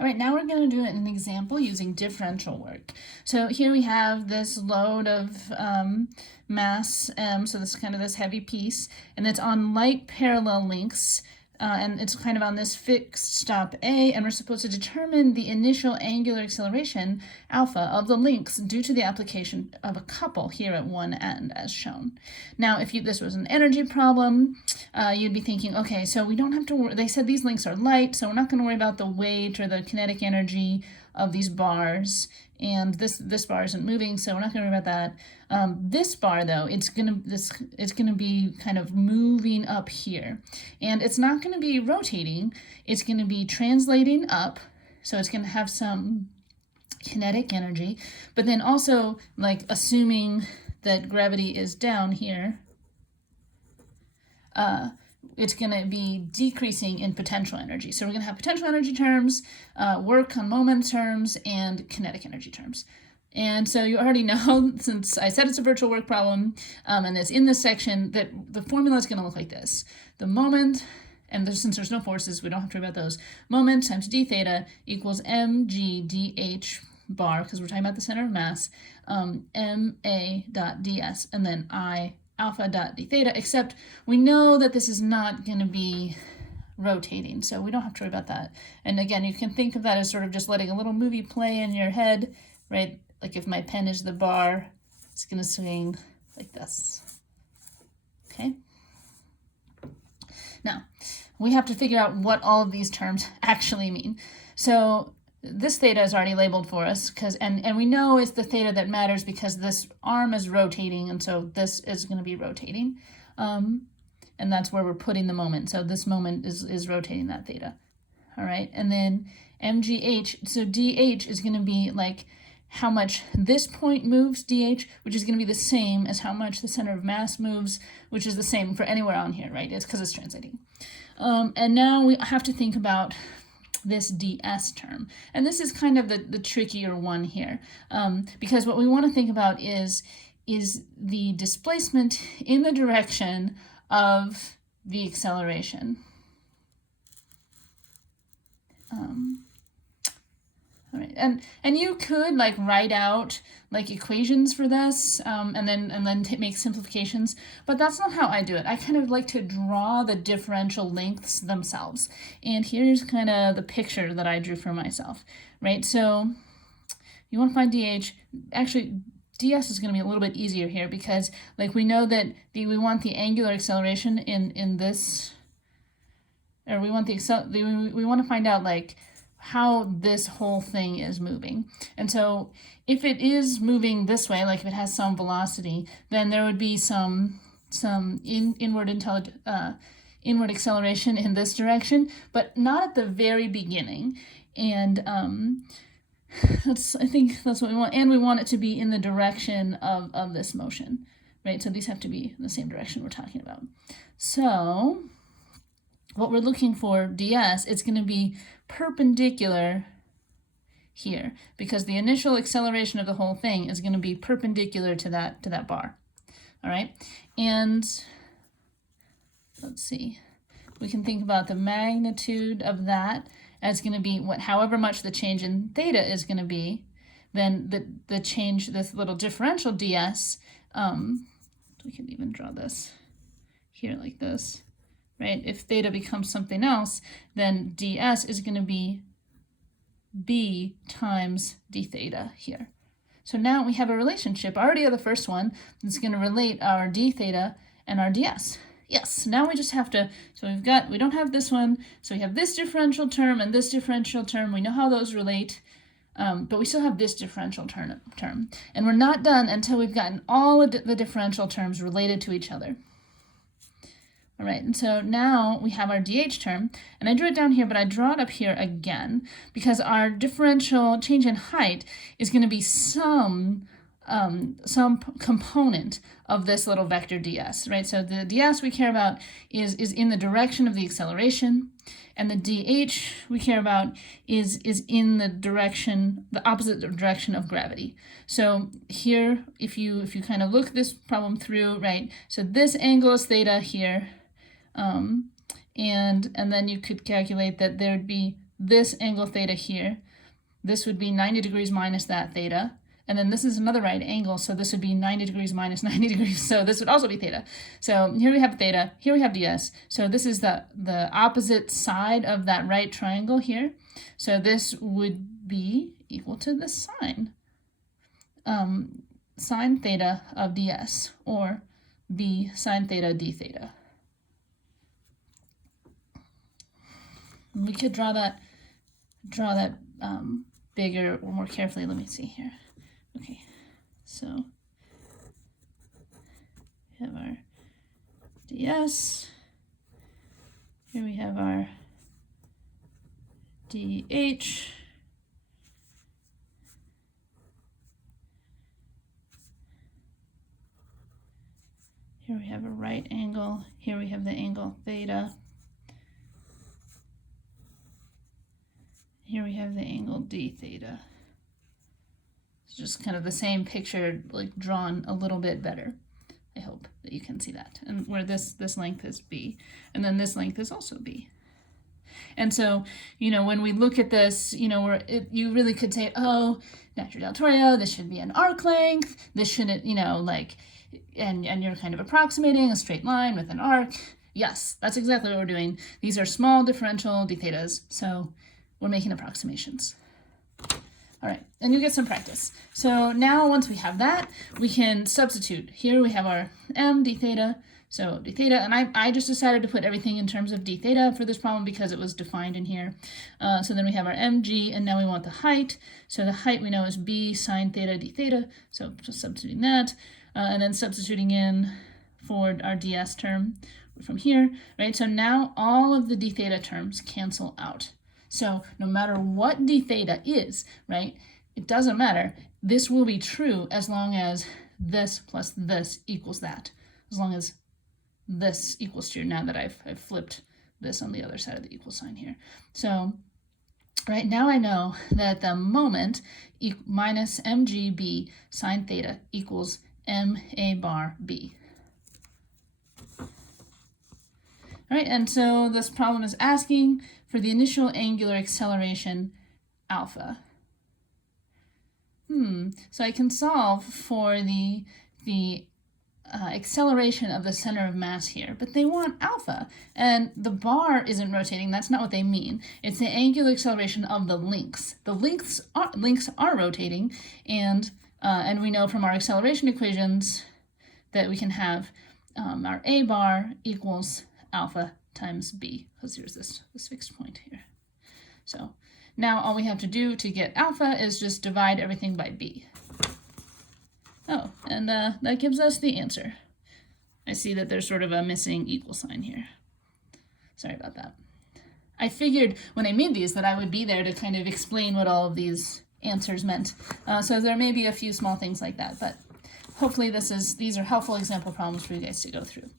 All right, now we're going to do an example using differential work. So here we have this load of mass, so this is kind of this heavy piece, and it's on light parallel links, and it's kind of on this fixed stop A, and we're supposed to determine the initial angular acceleration, alpha, of the links due to the application of a couple here at one end, as shown. Now, if this was an energy problem, you'd be thinking, okay, so we don't have to worry. They said these links are light, so we're not going to worry about the weight or the kinetic energy of these bars. And this bar isn't moving, so we're not going to worry about that. This bar, though, it's gonna be kind of moving up here, and it's not going to be rotating. It's going to be translating up, so it's going to have some kinetic energy, but then also, like, assuming that gravity is down here, it's going to be decreasing in potential energy. So we're going to have potential energy terms, work on moment terms, and kinetic energy terms. And so you already know, since I said it's a virtual work problem, and it's in this section, that the formula is going to look like this. The moment, and since there's no forces, we don't have to worry about those, moment times d theta equals mg dh bar, because we're talking about the center of mass, ma dot ds, and then I alpha dot d theta, except we know that this is not going to be rotating, so we don't have to worry about that. And again, you can think of that as sort of just letting a little movie play in your head, right? Like if my pen is the bar, it's going to swing like this. Okay? Now, we have to figure out what all of these terms actually mean. So this theta is already labeled for us, and we know it's the theta that matters because this arm is rotating, and so this is going to be rotating, and that's where we're putting the moment. So this moment is rotating that theta. All right, and then mgh, so dh is going to be like how much this point moves, dh, which is going to be the same as how much the center of mass moves, which is the same for anywhere on here, right? It's because it's translating. And now we have to think about this ds term, and this is kind of the trickier one here, because what we want to think about is the displacement in the direction of the acceleration. All right, and you could like write out like equations for this, and then make simplifications, but that's not how I do it. I kind of like to draw the differential lengths themselves, and here's kind of the picture that I drew for myself, right? So you want to find dh. Actually, ds is going to be a little bit easier here because like we know that we want the angular acceleration in this, or we want we want to find out like how this whole thing is moving. And so if it is moving this way, like if it has some velocity, then there would be some inward acceleration in this direction, but not at the very beginning. And I think that's what we want. And we want it to be in the direction of this motion, right? So these have to be in the same direction we're talking about. So what we're looking for, ds, it's going to be perpendicular here because the initial acceleration of the whole thing is going to be perpendicular to that bar. All right, and let's see, we can think about the magnitude of that as going to be however much the change in theta is going to be, then the change, this little differential ds, we can even draw this here like this. Right? If theta becomes something else, then ds is going to be b times d theta here. So now we have a relationship, already of the first one, that's going to relate our d theta and our ds. Yes, now we just have to, so we don't have this one, so we have this differential term and this differential term. We know how those relate, but we still have this differential term. And we're not done until we've gotten all of the differential terms related to each other. All right, and so now we have our dh term, and I drew it down here, but I draw it up here again because our differential change in height is going to be some component of this little vector ds, right? So the ds we care about is in the direction of the acceleration, and the dh we care about is in the opposite direction of gravity. So here, if you kind of look this problem through, right? So this angle is theta here. And then you could calculate that there'd be this angle theta here, this would be 90 degrees minus that theta. And then this is another right angle, so this would be 90 degrees minus 90 degrees, so this would also be theta. So here we have theta, here we have ds. So this is the opposite side of that right triangle here. So this would be equal to the sine, sine theta of ds, or b sine theta d theta. We could draw that bigger or more carefully. Let me see here. Okay, so we have our ds, here we have our dh, here we have a right angle, here we have the angle theta, here we have the angle d theta. It's just kind of the same picture, like drawn a little bit better. I hope that you can see that. And where this length is b, and then this length is also b. And so, you know, when we look at this, you know, you really could say, oh, Dr. Del Torrio, this should be an arc length. This shouldn't, you know, like, and you're kind of approximating a straight line with an arc. Yes, that's exactly what we're doing. These are small differential d thetas, so we're making approximations. All right, and you get some practice. So now once we have that, we can substitute. Here we have our m d theta, so d theta, and I just decided to put everything in terms of d theta for this problem because it was defined in here. So then we have our mg, and now we want the height. So the height we know is b sine theta d theta, so just substituting that, and then substituting in for our ds term from here, right? So now all of the d theta terms cancel out. So no matter what d theta is, right, it doesn't matter. This will be true as long as this plus this equals that. As long as this equals true, now that I've flipped this on the other side of the equal sign here. So right now I know that the moment minus mgb sine theta equals ma bar b. All right, and so this problem is asking for the initial angular acceleration alpha. So I can solve for the acceleration of the center of mass here, but they want alpha, and the bar isn't rotating. That's not what they mean. It's the angular acceleration of the links. The links are rotating, and we know from our acceleration equations that we can have our a bar equals alpha times b, because here's this fixed point here. So now all we have to do to get alpha is just divide everything by b. Oh, and that gives us the answer. I see that there's sort of a missing equal sign here. Sorry about that. I figured when I made these that I would be there to kind of explain what all of these answers meant. So there may be a few small things like that, but hopefully these are helpful example problems for you guys to go through.